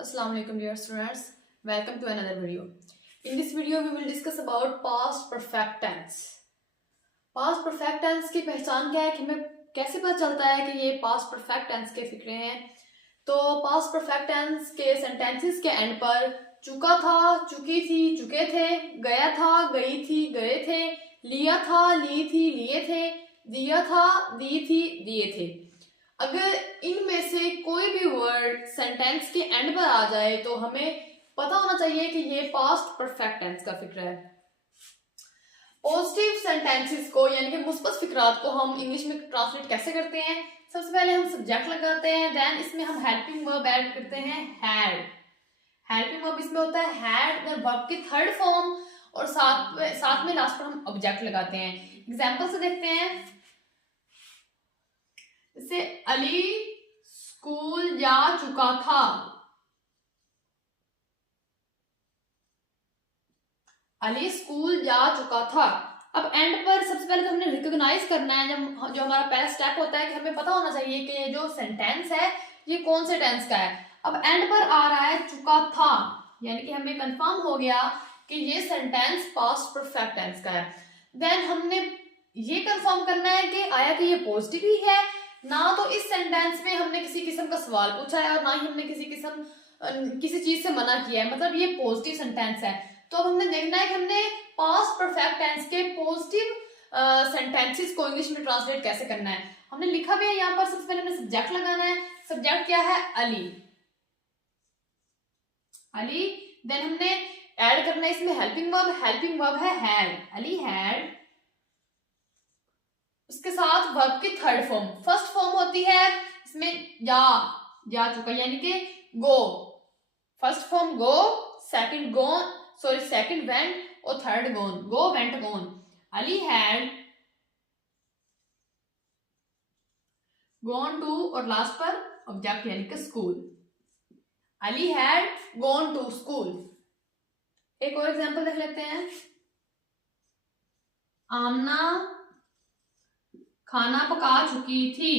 Assalamu alaikum dear students. Welcome to another video. In this video we will discuss about past perfect tense. Past perfect tense की पहचान क्या है कि हमें कैसे पता चलता है कि ये past perfect tense के फिक्रे हैं। तो past perfect tense के sentences के end पर चुका था, चुकी थी, चुके थे, गया था, गई थी, गए थे, लिया था, ली थी, लिए थे, दिया था, दी थी, दिए थे। अगर इनमें से कोई भी वर्ड सेंटेंस के एंड पर आ जाए तो हमें पता होना चाहिए कि ये पास्ट परफेक्ट टेंस का फिक्र है। पॉजिटिव सेंटेंसेस को यानी कि मुस्बत फिक्रात को हम इंग्लिश में ट्रांसलेट कैसे करते हैं? सबसे पहले हम सब्जेक्ट लगाते हैं, देन इसमें हम हेल्पिंग वर्ब ऐड करते हैं हैड। हेल्पिंग वर्ब इसमें होता है हैड, देन वर्ब की थर्ड फॉर्म और साथ में लास्ट पर हम ऑब्जेक्ट लगाते हैं। एग्जांपल से देखते हैं, जैसे अली स्कूल जा चुका था। अली स्कूल जा चुका था। अब एंड पर सबसे पहले तो हमने रिकॉग्नाइज करना है, जब जो हमारा पहला स्टेप होता है कि हमें पता होना चाहिए कि ये जो सेंटेंस है ये कौन से टेंस का है। अब एंड पर आ रहा है चुका था, यानी कि हमें कंफर्म हो गया कि ये सेंटेंस पास्ट परफेक्ट टेंस का है। देन हमने ये कंफर्म करना है कि आया कि ये पॉजिटिव ही है, ना तो इस सेंटेंस में हमने किसी किस्म का सवाल पूछा है और ना ही हमने किसी चीज से मना किया है, मतलब ये पॉजिटिव सेंटेंस है। तो अब हमने देखना है कि हमने पास्ट परफेक्ट टेंस के पॉजिटिव सेंटेंसेस को इंग्लिश में ट्रांसलेट कैसे करना है। हमने लिखा भी है यहाँ पर, सबसे पहले हमें सब्जेक्ट लगाना है। सब्जेक्ट क्या है? अली। अली। देन हमने ऐड करना है इसमें हेल्पिंग वर्ब है हैड। अली हैड। उसके साथ वर्ब की थर्ड फॉर्म, फर्स्ट फॉर्म होती है इसमें जा चुका यानी कि go. First form go, second gone, second went और third gone, go went gone. Ali had gone to और लास्ट पर ऑब्जेक्ट यानी कि school. Ali had gone to school. एक और एग्जांपल देख लेते हैं। आमना खाना पका चुकी थी।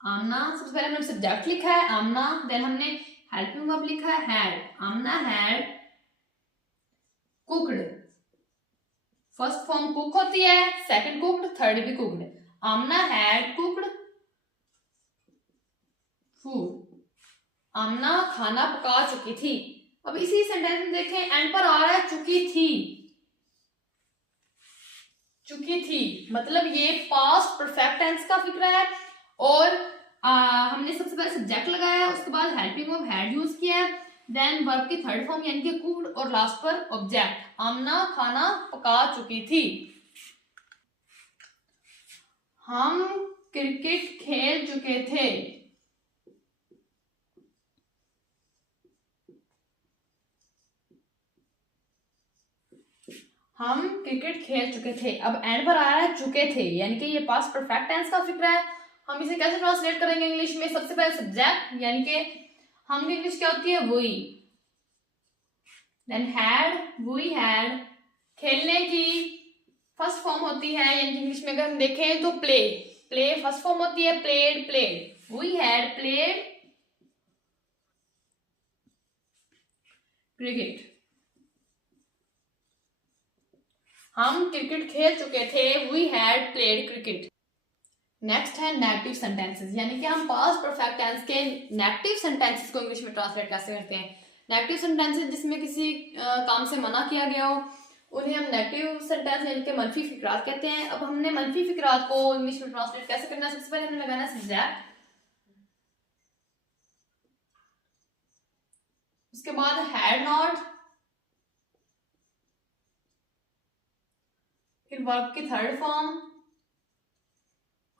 आमना, सबसे पहले हमने सब्जेक्ट लिखा है आमना, देन हमने हेल्पिंग वर्ब लिखा है had. Aamna had cooked. First form cook होती है, सेकंड कुक्ड, थर्ड भी cooked. Aamna had cooked food. Aamna खाना पका चुकी थी। अब इसी सेंटेंस में देखें, एंड पर आ रहा है चुकी थी। चुकी थी मतलब ये पास्ट परफेक्ट टेंस का फिक्र है। और हमने सबसे पहले सब्जेक्ट लगाया, उसके बाद हेल्पिंग वर्ब हैड यूज किया है, देन वर्ब की थर्ड फॉर्म यानी कि कुक्ड और लास्ट पर ऑब्जेक्ट। आमना खाना पका चुकी थी। हम क्रिकेट खेल चुके थे। हम क्रिकेट खेल चुके थे। अब एंड पर आ रहा है चुके थे, यानी कि ये पास्ट परफेक्ट टेंस का फिक्र है। हम इसे कैसे ट्रांसलेट करेंगे इंग्लिश में? सबसे पहले सब्जेक्ट यानी कि हम की इंग्लिश क्या होती है? We. Then had, we had. खेलने की फर्स्ट फॉर्म होती है, यानी कि इंग्लिश में अगर हम देखें तो प्ले। प्ले फर्स्ट फॉर्म होती है, played, played. We had played cricket. हम क्रिकेट खेल चुके थे, we had played cricket. Next है नेगेटिव सेंटेंसेस, यानी कि हम पास्ट परफेक्ट टेंस के नेगेटिव सेंटेंसेस को इंग्लिश में ट्रांसलेट कैसे करते हैं। नेगेटिव सेंटेंसेस जिसमें किसी काम से मना किया गया हो, उन्हें हम नेगेटिव सेंटेंस यानी कि मनफी फिक्रात कहते हैं। अब हमने मनफी फिक्रात को इंग्लिश में ट्रांसलेट कैसे करना है? सबसे पहले हमने लगाना है सब्जेक्ट, उसके बाद हैड नॉट, फिर वर्ब की थर्ड फॉर्म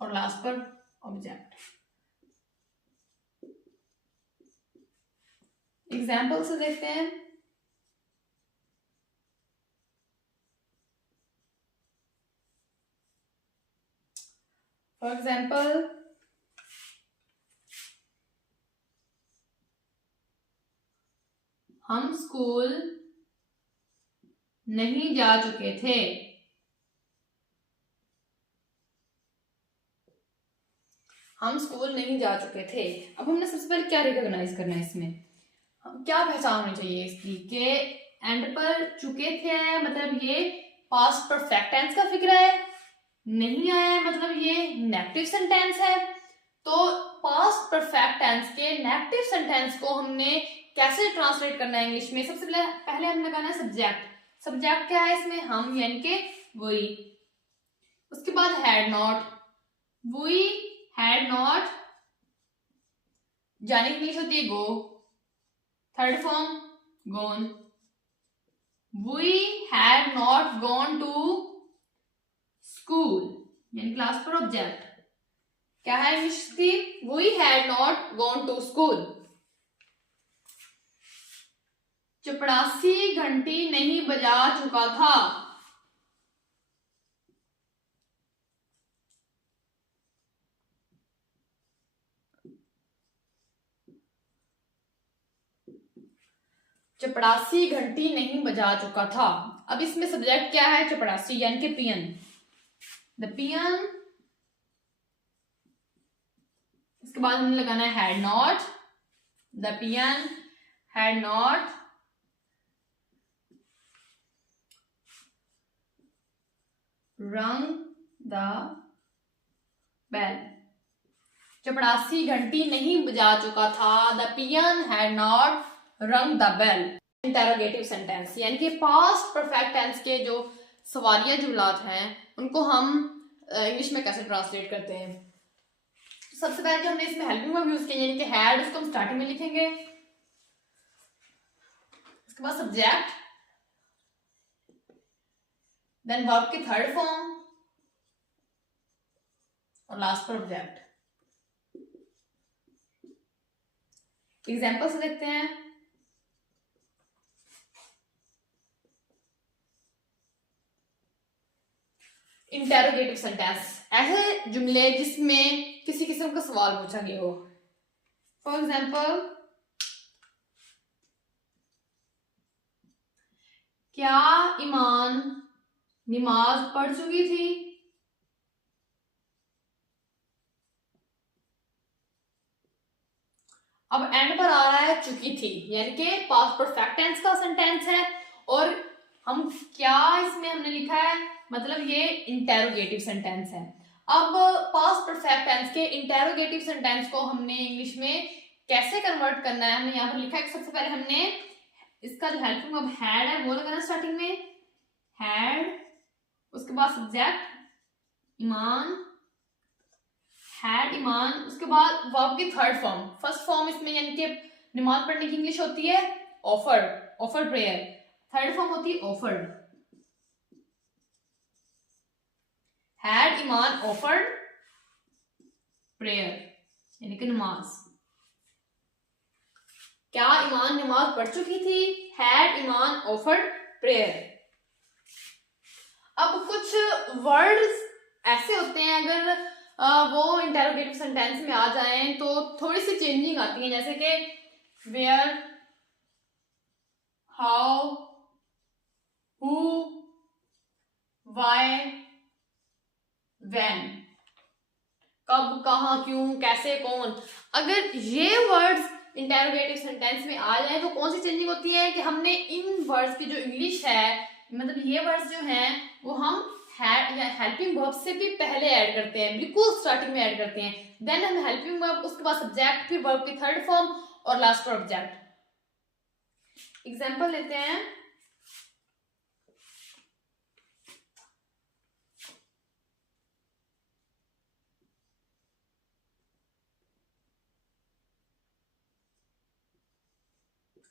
और लास्ट पर ऑब्जेक्ट। एग्जाम्पल से देखते हैं। फॉर एग्जाम्पल, हम स्कूल नहीं जा चुके थे। हम स्कूल नहीं जा चुके थे। अब हमने सबसे पहले क्या रिकॉग्नाइज करना है इसमें, हम क्या पहचान होनी चाहिए इसकी कि एंड पर चुके थे मतलब ये पास्ट परफेक्ट टेंस का फिक्र है, नहीं आया है मतलब ये नेगेटिव सेंटेंस है। तो पास्ट परफेक्ट टेंस के नेगेटिव सेंटेंस को हमने कैसे ट्रांसलेट करना है इंग्लिश में, सबसे पहले हमने कहना है सब्जेक्ट। सब्जेक्ट क्या है इसमें, हम यानी कि वही। उसके बाद had not, we had not, जाने की इंग्लिश होती है go. Third form gone, we had not gone to school यानी क्लास पर ऑब्जेक्ट क्या है इंग्लिश की, we had not gone to school. चपड़ासी घंटी नहीं बजा चुका था। चपड़ासी घंटी नहीं बजा चुका था। अब इसमें सब्जेक्ट क्या है, चपड़ासी यानी कि पियन, द पियन। इसके बाद हमने लगाना है had not, the peon had not रंग द बेल। चपड़ासी घंटी नहीं बजा चुका था, द पियन हैड नॉट रंग द बेल। इंटेरोगेटिव सेंटेंस यानी कि पास्ट परफेक्ट टेंस के जो सवालिया जुमलात हैं उनको हम इंग्लिश में कैसे ट्रांसलेट करते हैं। सबसे पहले जो हमने इसमें हेल्पिंग वर्ब यूज किया यानी कि हैड, उसको हम स्टार्टिंग में लिखेंगे। उसके बाद सब्जेक्ट, देन वर्ब की थर्ड फॉर्म और लास्ट पर ऑब्जेक्ट। एग्जांपल से देखते हैं। इंटेरोगेटिव सेंटेंस, ऐसे जुमले जिसमें किसी किस्म का सवाल पूछा गया हो। फॉर एग्जाम्पल, क्या ईमान नमाज पढ़ चुकी थी। अब एंड पर आ रहा है चुकी थी यानी कि पास्ट परफेक्ट टेंस का सेंटेंस है और हम क्या इसमें हमने लिखा है मतलब ये इंटेरोगेटिव सेंटेंस है। अब पास्ट परफेक्ट टेंस के इंटेरोगेटिव सेंटेंस को हमने इंग्लिश में कैसे कन्वर्ट करना है, हमने यहाँ पर लिखा है। सबसे पहले हमने इसका जो हेल्पिंग वर्ब हैड है वो लगाना स्टार्टिंग में, हैड। उसके बाद सब्जेक्ट ईमान, हैड ईमान। उसके बाद वर्ब की थर्ड फॉर्म, फर्स्ट फॉर्म इसमें यानी कि नमाज पढ़ने की इंग्लिश होती है offered, offered prayer. Third form होती है offered, had Iman offered prayer यानी कि नमाज। क्या ईमान नमाज पढ़ चुकी थी, हैड ईमान ऑफर्ड प्रेयर। अब कुछ वर्ड्स ऐसे होते हैं अगर वो इंटेरोगेटिव सेंटेंस में आ जाएं तो थोड़ी सी चेंजिंग आती है, जैसे कि where, how, who, why, when, कब, कहाँ, क्यों, कैसे, कौन। अगर ये वर्ड्स इंटेरोगेटिव सेंटेंस में आ जाए तो कौन सी चेंजिंग होती है कि हमने इन वर्ड्स की जो इंग्लिश है मतलब ये वर्ड्स जो हैं वो हम हैड या हेल्पिंग वर्ब से भी पहले ऐड करते हैं, बिल्कुल स्टार्टिंग में ऐड करते हैं। देन हम हेल्पिंग वर्ब, उसके बाद सब्जेक्ट, फिर वर्ब की थर्ड फॉर्म और लास्ट पर ऑब्जेक्ट। एग्जांपल लेते हैं।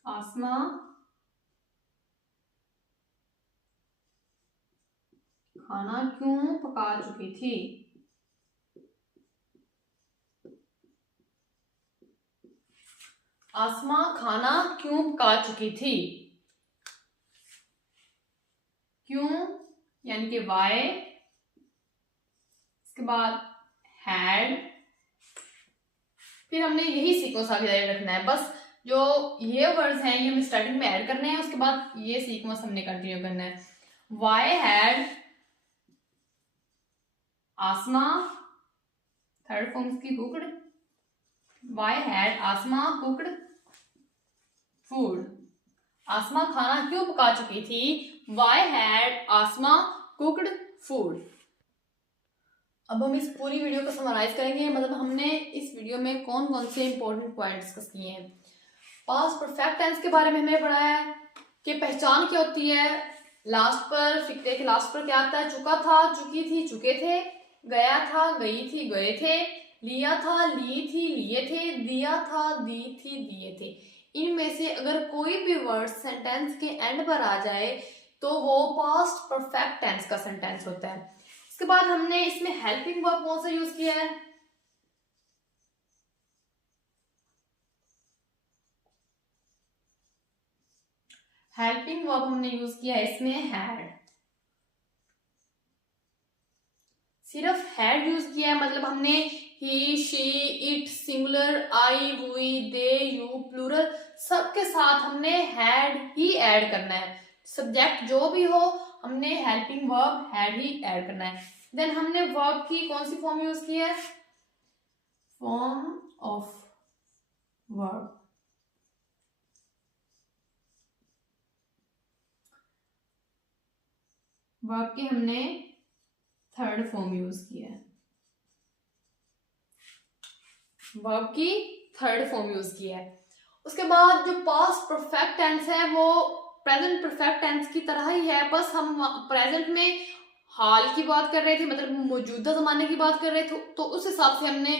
आसमा खाना क्यों पका चुकी थी। आसमा खाना क्यों पका चुकी थी। क्यों यानी कि वाई, इसके बाद हैड, फिर हमने यही सीक्वेंस आगे जारी रखना है। बस जो ये वर्ड्स हैं ये हमें स्टार्टिंग में ऐड करने हैं, उसके बाद ये सीक्वेंस हमने कंटिन्यू करना है। Why had Asma, third form की cooked, why had Asma cooked food, Asma खाना क्यों पका चुकी थी, why had Asma cooked food. अब हम इस पूरी वीडियो को समराइज करेंगे, मतलब हमने इस वीडियो में कौन कौन से इंपॉर्टेंट पॉइंट डिस्कस किए हैं। पास्ट परफेक्ट टेंस के बारे में हमने पढ़ा है कि पहचान क्या होती है, लास्ट पर, फिक्रे के लास्ट पर क्या आता है, चुका था, चुकी थी, चुके थे, गया था, गई थी, गए थे, लिया था, ली थी, लिए थे, दिया था, दी थी, दिए थे। इनमें से अगर कोई भी वर्ड सेंटेंस के एंड पर आ जाए तो वो पास्ट परफेक्ट टेंस का सेंटेंस होता है। इसके बाद हमने इसमें हेल्पिंग वर्ब कौन सा यूज किया है, हेल्पिंग वर्ब हमने यूज किया है इसमें हैड, सिर्फ हैड यूज किया है, मतलब हमने he, she, it, singular, I, we, they, you, plural, सबके साथ हमने हैड ही ऐड करना है। सब्जेक्ट जो भी हो हमने helping verb had he add करना है। देन हमने वर्ब की कौन सी फॉर्म यूज की है, फॉर्म ऑफ वर्ब, वर्ब की हमने थर्ड फॉर्म यूज किया है, वर्ब की थर्ड फॉर्म यूज किया है। उसके बाद जो पास्ट परफेक्ट टेंस है वो प्रेजेंट परफेक्ट टेंस की तरह ही है, बस हम प्रेजेंट में हाल की बात कर रहे थे, मतलब मौजूदा जमाने की बात कर रहे थे, तो उस हिसाब से हमने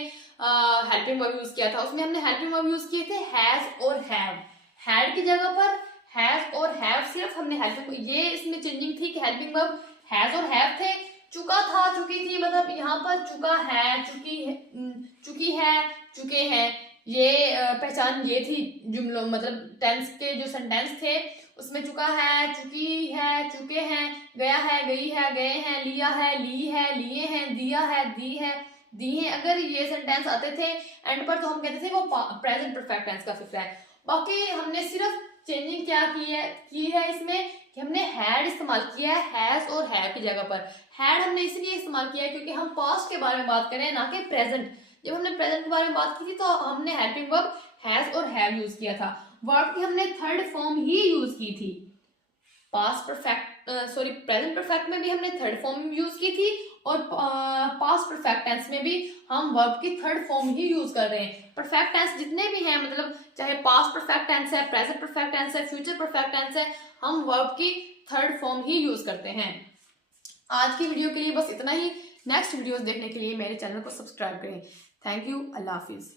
हेल्पिंग वर्ब यूज किया था। उसमें हमने हेल्पिंग वर्ब यूज किए थे हैज और हैव, हैड की जगह पर हैज और हैव, सिर्फ हमने हेल्पिंग, ये इसमें चेंजिंग थी कि हेल्पिंग वर्ब हैज और हैव थे। चुका था, चुकी थी, मतलब यहाँ पर चुका है, चुकी है, चुके हैं, ये पहचान ये थी जुमलों, मतलब टेंस के जो सेंटेंस थे उसमें चुका है, चुकी है, चुके हैं, गया है, गई है, गए हैं, लिया है, ली है, लिए हैं, दिया है, दी है, दी है। अगर ये सेंटेंस आते थे एंड पर तो हम कहते थे वो प्रेजेंट परफेक्ट टेंस का फिक्र है। बाकी हमने सिर्फ चेंजिंग क्या की है इसमें कि हमने हैड इस्तेमाल किया है हैज और हैव की जगह पर। हैड हमने इसलिए इस्तेमाल किया है क्योंकि हम पास्ट के बारे में बात कर रहे हैं, ना कि प्रेजेंट। जब हमने प्रेजेंट के बारे में बात की थी तो हमने हेल्पिंग वर्ब हैज और हैव यूज किया था। वर्ब की हमने थर्ड फॉर्म ही यूज की थी, पास्ट परफेक्ट प्रेजेंट परफेक्ट में भी हमने थर्ड फॉर्म यूज की थी और पास्ट परफेक्ट टेंस में भी हम वर्ब की थर्ड फॉर्म ही यूज कर रहे हैं। परफेक्ट टेंस जितने भी हैं, मतलब चाहे पास्ट परफेक्ट टेंस है, प्रेजेंट परफेक्ट टेंस है, फ्यूचर परफेक्ट टेंस है, हम वर्ब की थर्ड फॉर्म ही यूज करते हैं। आज की वीडियो के लिए बस इतना ही। नेक्स्ट वीडियोस देखने के लिए मेरे चैनल को सब्सक्राइब करें। Thank you, Allah Hafiz.